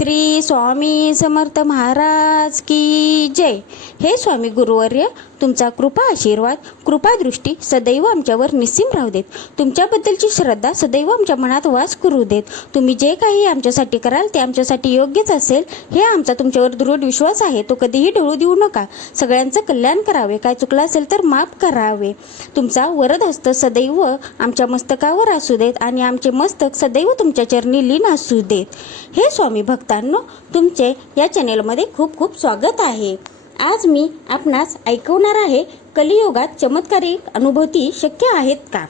श्री स्वामी समर्थ महाराज की जय। हे स्वामी गुरुवर्य, तुमचा कृपा आशीर्वाद कृपादृष्टी सदैव आमच्यावर निस्सीम राहू देत। तुमच्याबद्दलची श्रद्धा सदैव आमच्या मनात वास करू देत। तुम्ही जे काही आमच्यासाठी कराल ते आमच्यासाठी योग्यच असेल हे आमचा तुमच्यावर दृढ विश्वास आहे। तो कधीही ढळू देऊ नका। सगळ्यांचं कल्याण करावे, काय चुकलं असेल तर माफ करावे। तुमचा वरद हस्त सदैव आमच्या मस्तकावर असू देत आणि आमचे मस्तक सदैव तुमच्या चरणी लीन असू देत। हे स्वामी भक्तांनो, तुमचे या चॅनेलमध्ये खूप खूप स्वागत आहे। आज मी आपणास ऐकवणार आहे, कलियुगात चमत्कारिक अनुभूती शक्य आहेत का?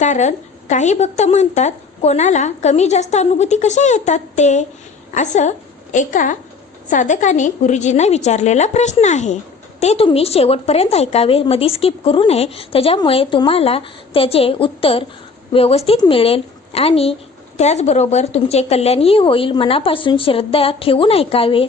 कारण काही भक्त म्हणतात कोणाला कमी जास्त अनुभूती कशा येतात ते, असं एका साधकाने गुरुजींना विचारलेला प्रश्न आहे। ते तुम्ही शेवटपर्यंत ऐकावे, मध्ये स्किप करू नये। त्याच्यामुळे तुम्हाला त्याचे उत्तर व्यवस्थित मिळेल आणि त्याचबरोबर तुमचे कल्याणही होईल। मनापासून श्रद्धा ठेवून ऐकावे,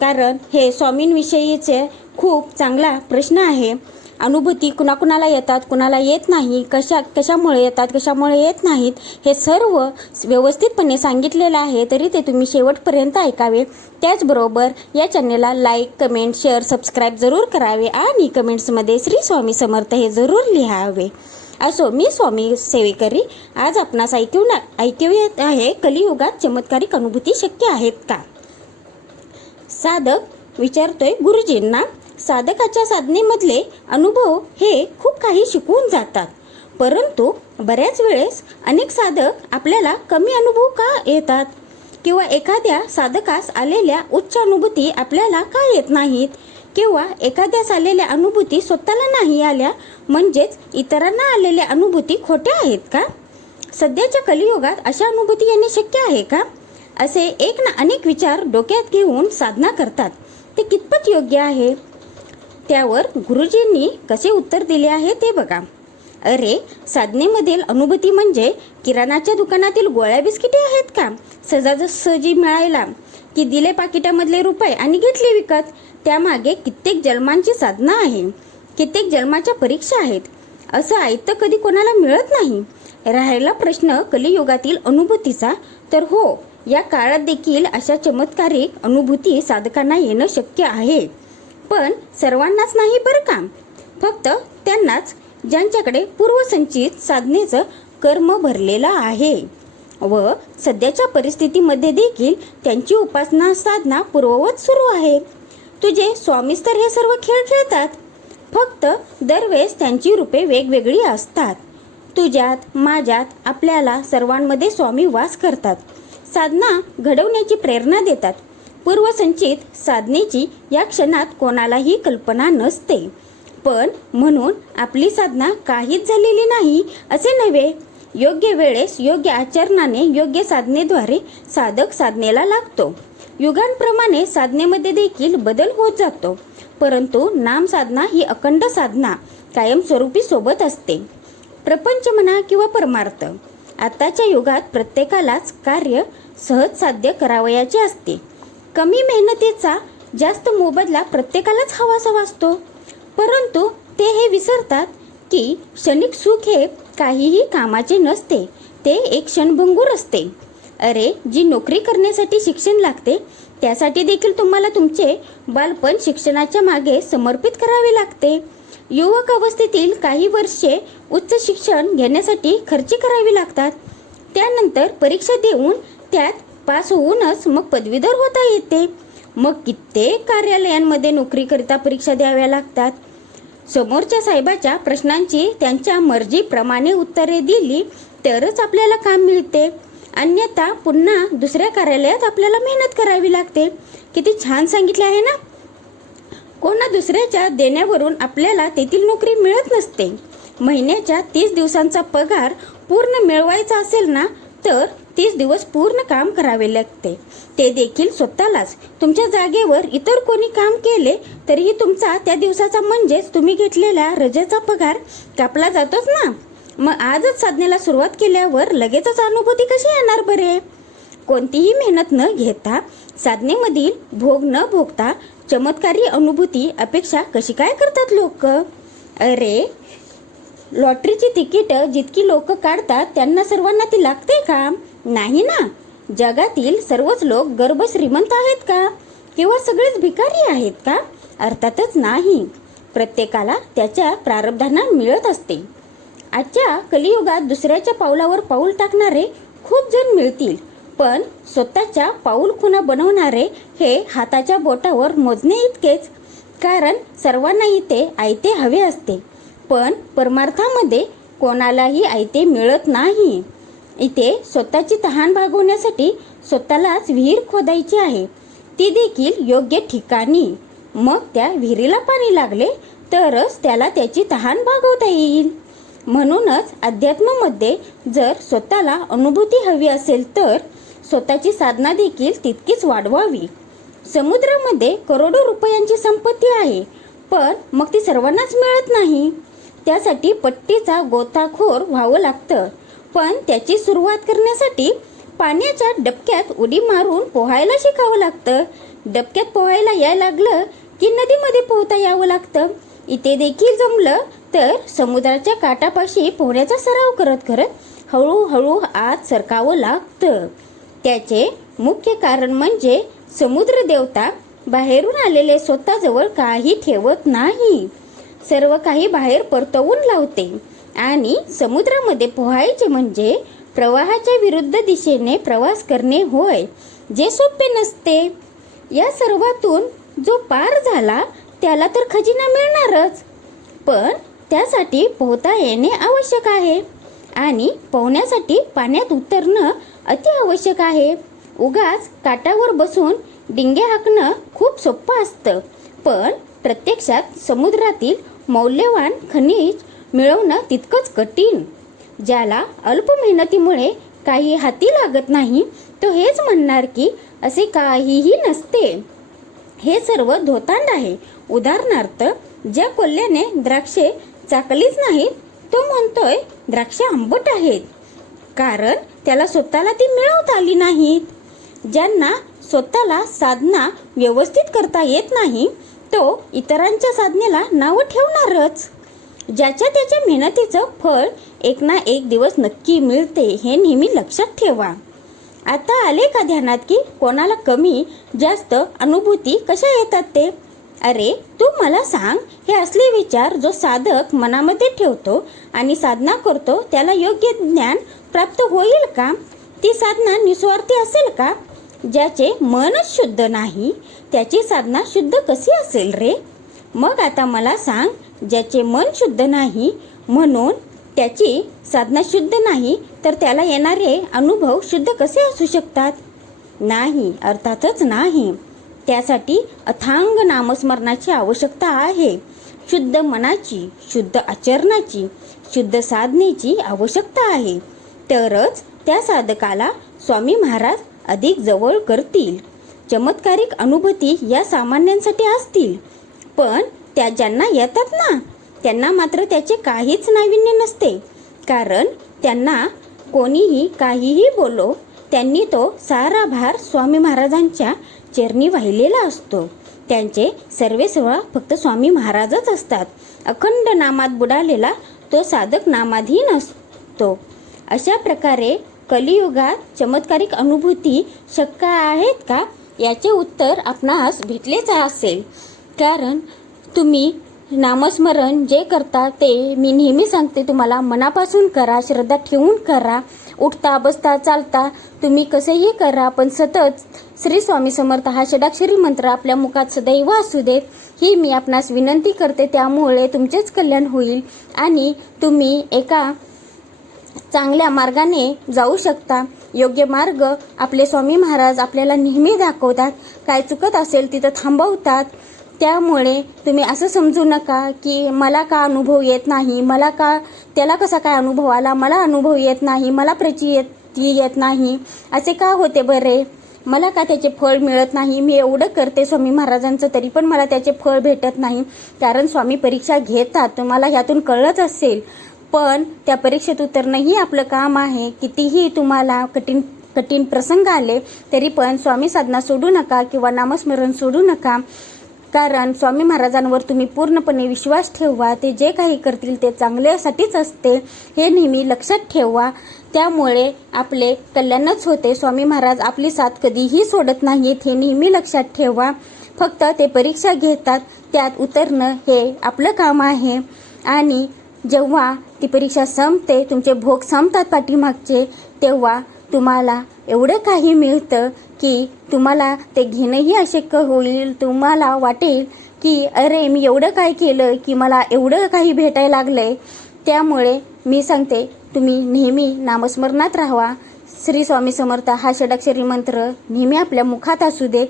कारण हे स्वामींविषयीचे खूप चांगला प्रश्न आहे। अनुभूती कुणाकुणाला येतात, कुणाला येत नाही, कशामुळे येतात, कशामुळे येत नाहीत, हे सर्व व्यवस्थितपणे सांगितलेलं आहे। तरी ते तुम्ही शेवटपर्यंत ऐकावे। त्याचबरोबर या चॅनेलला लाईक, कमेंट, शेअर, सबस्क्राईब जरूर करावे आणि कमेंट्समध्ये श्री स्वामी समर्थ हे जरूर लिहावे। असो, मी स्वामी सेवेकरी आज आपणास ऐकूयात आहे, कलियुगात चमत्कारिक अनुभूती शक्य आहेत का? साधक विचारतोय गुरुजींना, साधकाच्या साधनेमधले अनुभव हे खूप काही शिकवून जातात, परंतु बऱ्याच वेळेस अनेक साधक आपल्याला कमी अनुभव का येतात, किंवा एखाद्या साधकास आलेल्या उच्च अनुभूती आपल्याला का येत नाहीत, किंवा एखाद्यास आलेल्या अनुभूती स्वतःला नाही आल्या, म्हणजेच इतरांना आलेल्या अनुभूती खोट्या आहेत का? सध्याच्या कलियुगात अशा अनुभूती येणे शक्य आहे का? असे एक ना अनेक विचार डोक्यात घेऊन साधना करतात। ते कितपत योग्य आहे? त्यावर गुरुजींनी कसे उत्तर दिले आहे ते बघा। अरे, साधनेमधील अनुभूती म्हणजे किराणाच्या दुकानातील गोळ्या बिस्किटे आहेत का? सहजासहजी मिळायला, की दिले पाकिटामधले रुपये आणि घेतले विकत? त्यामागे कित्येक जन्मांची साधना आहे, कित्येक जन्माच्या परीक्षा आहेत। असं आयतं कधी कोणाला मिळत नाही। राहिला प्रश्न कलियुगातील अनुभूतीचा, तर हो, या काळात देखील अशा चमत्कारिक अनुभूती साधकांना येणं शक्य आहे, पण सर्वांनाच नाही बरं का। फक्त त्यांनाच ज्यांच्याकडे पूर्वसंचित साधनेचं कर्म भरलेलं आहे व सध्याच्या परिस्थितीमध्ये देखील त्यांची उपासना साधना पूर्ववत सुरू आहे। तुझे स्वामीच तर हे सर्व खेळ खेळतात, फक्त दरवेळेस त्यांची रूपे वेगवेगळी असतात। तुझ्यात, माझ्यात, आपल्याला सर्वांमध्ये स्वामी वास करतात, साधना घडवण्याची प्रेरणा देतात। पूर्वसंचित साधनेची या क्षणात कोणालाही कल्पना नसते, पण म्हणून आपली साधना काहीच झालेली नाही असे नव्हे। योग्य वेळेस योग्य आचरणाने योग्य साधनेद्वारे साधक साधनेला लागतो। युगांप्रमाणे साधनेमध्ये देखील बदल होत जातो, परंतु नाम साधना ही अखंड साधना कायमस्वरूपी सोबत असते। प्रपंच म्हणा किंवा परमार्थ, आताच्या युगात प्रत्येकालाच कार्य सहज साध्य करावयाचे असते। कमी मेहनतीचा जास्त मोबदला प्रत्येकालाच हवासा वाटतो, परंतु ते हे विसरतात की क्षणिक सुख हे काहीही कामाचे नसते, ते एक क्षणभंगूर असते। अरे, जी नोकरी करण्यासाठी शिक्षण लागते त्यासाठी देखील तुम्हाला तुमचे बालपण शिक्षणाच्या मागे समर्पित करावे लागते। युवक अवस्थेतील काही वर्षे उच्च शिक्षण घेण्यासाठी खर्च करावी लागतात। त्यानंतर परीक्षा देऊन त्यात पास होऊनच मग पदवीधर होता येते। मग कित्येक कार्यालयांमध्ये नोकरीकरिता परीक्षा द्याव्या लागतात। समोरच्या साहेबाच्या प्रश्नांची त्यांच्या मर्जीप्रमाणे उत्तरे दिली तरच आपल्याला काम मिळते, अन्यथा पुन्हा दुसऱ्या कार्यालयात आपल्याला मेहनत करावी लागते। किती छान सांगितले आहे ना? कोणा दुसऱ्याच्या देण्यावरून आपल्याला तेथील नोकरी मिळत नसते। महिन्याच्या 30 दिवसांचा पगार पूर्ण मिळवायचा असेल ना, तर 30 दिवस पूर्ण काम करावे लागते, ते देखील स्वतःलाच। तुमच्या जागेवर इतर कोणी काम केले तरीही तुमचा त्या दिवसाचा म्हणजेच तुम्ही घेतलेल्या रजेचा पगार कापला जातोच ना। मग आजच साधनेला सुरुवात केल्यावर लगेचच अनुभूती कशी येणार बरे? कोणतीही मेहनत न घेता, साधनेमधील भोग न भोगता चमत्कारी अनुभूती अपेक्षा कशी काय करतात लोक? अरे, लॉटरीची तिकीट जितकी लोक काढतात त्यांना सर्वांना ती लागते का? नाही ना। जगातील सर्वच लोक गर्भ श्रीमंत आहेत का, किंवा सगळेच भिकारी आहेत का? अर्थातच नाही. प्रत्येकाला त्याच्या प्रारब्धांना मिळत असते. आजच्या कलियुगात दुसऱ्याच्या पावलावर पाऊल टाकणारे खूप जण मिळतील, पण स्वतःच्या पाऊलखुणा बनवणारे हे हाताच्या बोटावर मोजणे इतकेच. कारण सर्वांना इथे आयते हवे असते, पण परमार्थामध्ये कोणालाही आयते मिळत नाही. इथे स्वतःची तहान भागवण्यासाठी स्वतःलाच विहीर खोदायची आहे, ती देखील योग्य ठिकाणी. मग त्या विहिरीला पाणी लागले तरच त्याला त्याची तहान भागवता येईल. म्हणूनच अध्यात्मामध्ये जर स्वतःला अनुभूती हवी असेल तर स्वतःची साधना देखील तितकीच वाढवावी. समुद्रामध्ये करोडो रुपयांची संपत्ती आहे, पण मग ती सर्वांनाच मिळत नाही. त्यासाठी पट्टीचा गोताखोर व्हावं लागतं. पण त्याची सुरुवात करण्यासाठी पाण्याच्या डबक्यात उडी मारून पोहायला शिकावं लागतं. डबक्यात पोहायला यायला लागलं की नदीमध्ये पोहता यावं लागतं. इथे देखील जमलं तर समुद्राच्या काठापाशी पोहण्याचा सराव करत करत हळूहळू आत सरकावं लागतं. त्याचे मुख्य कारण म्हणजे समुद्र देवता बाहेरून आलेले स्वतःजवळ काही ठेवत नाही, सर्व काही बाहेर परतवून लावते. आणि समुद्रामध्ये पोहायचे म्हणजे प्रवाहाच्या विरुद्ध दिशेने प्रवास करणे होय, जे सोपे नसते. या सर्वातून जो पार झाला त्याला तर खजिना मिळणारच, पण त्यासाठी पोहता येणे आवश्यक आहे. आणि पोहण्यासाठी पाण्यात उतरणं अति आवश्यक आहे. उगाच काठावर बसून डिंगे हाकणं खूप सोपं असतं, पण प्रत्यक्षात समुद्रातील मौल्यवान खनिज मिळवणं तितकंच कठीण. ज्याला अल्प मेहनतीमुळे काही हाती लागत नाही तो हेच म्हणणार की असे काहीही नसते. हे सर्व धोतांड आहे. उदाहरणार्थ, ज्या कोल्ह्याने द्राक्षे चाकलीच नाहीत तो म्हणतोय द्राक्षे आंबट आहेत, कारण त्याला स्वतःला ती मिळवता आली नाहीत. ज्यांना स्वतःला साधना व्यवस्थित करता येत नाही तो इतरांच्या साधनेला नावं ठेवणारच. ज्याच्या त्याच्या मेहनतीचं फळ एक ना एक दिवस नक्की मिळते, हे नेहमी लक्षात ठेवा. आता आले का ध्यानात की कोणाला कमी जास्त अनुभूती कशा येतात ते? अरे तू मला सांग, हे असले विचार जो साधक मनामध्ये ठेवतो आणि साधना करतो त्याला योग्य ज्ञान प्राप्त होईल का? ती साधना निस्वार्थी असेल का? ज्याचे मनच शुद्ध नाही त्याची साधना शुद्ध कशी असेल रे? मग आता मला सांग, ज्याचे मन शुद्ध नाही म्हणून त्याची साधना शुद्ध नाही तर त्याला येणारे अनुभव शुद्ध कसे असू शकतात? नाही, अर्थातच नाही. त्यासाठी अथांग नामस्मरणाची आवश्यकता आहे. शुद्ध मनाची, शुद्ध आचरणाची, शुद्ध साधनेची आवश्यकता आहे. तरच त्या साधकाला स्वामी महाराज अधिक जवळ करतील. चमत्कारिक अनुभूती या सामान्यांसाठी असतील, पण त्या ज्यांना येतात ना त्यांना मात्र त्याचे काहीच नाविन्य नसते. कारण त्यांना कोणीही काहीही बोलो, त्यांनी तो सारा भार स्वामी महाराजांच्या चरणी वाहिलेला असतो. त्यांचे सर्वेसर्वा फक्त स्वामी महाराजच असतात. अखंड नामात बुडालेला तो साधक नामाधीन असतो. अशा प्रकारे कलियुगात चमत्कारिक अनुभूती शक्य आहेत का याचे उत्तर आपणास भेटलेच असेल. कारण तुम्ही नामस्मरण जे करता ते मी नेहमी सांगते तुम्हाला मनापासून करा, श्रद्धा ठेवून करा. उठता बसता चालता तुम्ही कसेही करा, पण सतत श्री स्वामी समर्थ हा षडाक्षरी मंत्र आपल्या मुखात सदैव असू देत, ही मी आपणास विनंती करते. त्यामुळे तुमचेच कल्याण होईल आणि तुम्ही एका चांगल्या मार्गाने जाऊ शकता. योग्य मार्ग आपले स्वामी महाराज आपल्याला नेहमी दाखवतात. काय चुकत असेल तिथं थांबवतात. त्यामुळे तुम्ही असं समजू नका की मला का अनुभव येत नाही, मला का त्याला कसा काय अनुभव आला, मला अनुभव येत नाही, मला प्रचिती येत नाही, असे का होते बरे, मला का त्याचे फळ मिळत नाही, मी एवढं करते स्वामी महाराजांचं तरी पण मला त्याचे फळ भेटत नाही. कारण स्वामी परीक्षा घेतात, तुम्हाला ह्यातून कळलंच असेल. पण त्या परीक्षेत उतरणंही आपलं काम आहे. कितीही तुम्हाला कठीण प्रसंग आले तरी पण स्वामी साधना सोडू नका किंवा नामस्मरण सोडू नका. कारण स्वामी महाराजांवर तुम्ही पूर्णपणे विश्वास ठेवा. ते जे काही करतील ते चांगल्यासाठीच असते, हे नेहमी लक्षात ठेवा. त्यामुळे आपले कल्याणच होते. स्वामी महाराज आपली साथ कधीही सोडत नाहीत, हे नेहमी लक्षात ठेवा. फक्त ते परीक्षा घेतात, त्यात उतरणं हे आपलं काम आहे. आणि जेव्हा ती परीक्षा संपते, तुमचे भोग संपतात पाठीमागचे, तेव्हा तुम्हाला एवढं काही मिळतं की तुम्हाला ते घेणंही अशक्य होईल. तुम्हाला वाटेल की अरे मी एवढं काय केलं की मला एवढं काही भेटायला लागलंय. त्यामुळे मी सांगते, तुम्ही नेहमी नामस्मरणात राहावा. श्री स्वामी समर्थ हा षडाक्षरी मंत्र नेहमी आपल्या मुखात असू दे.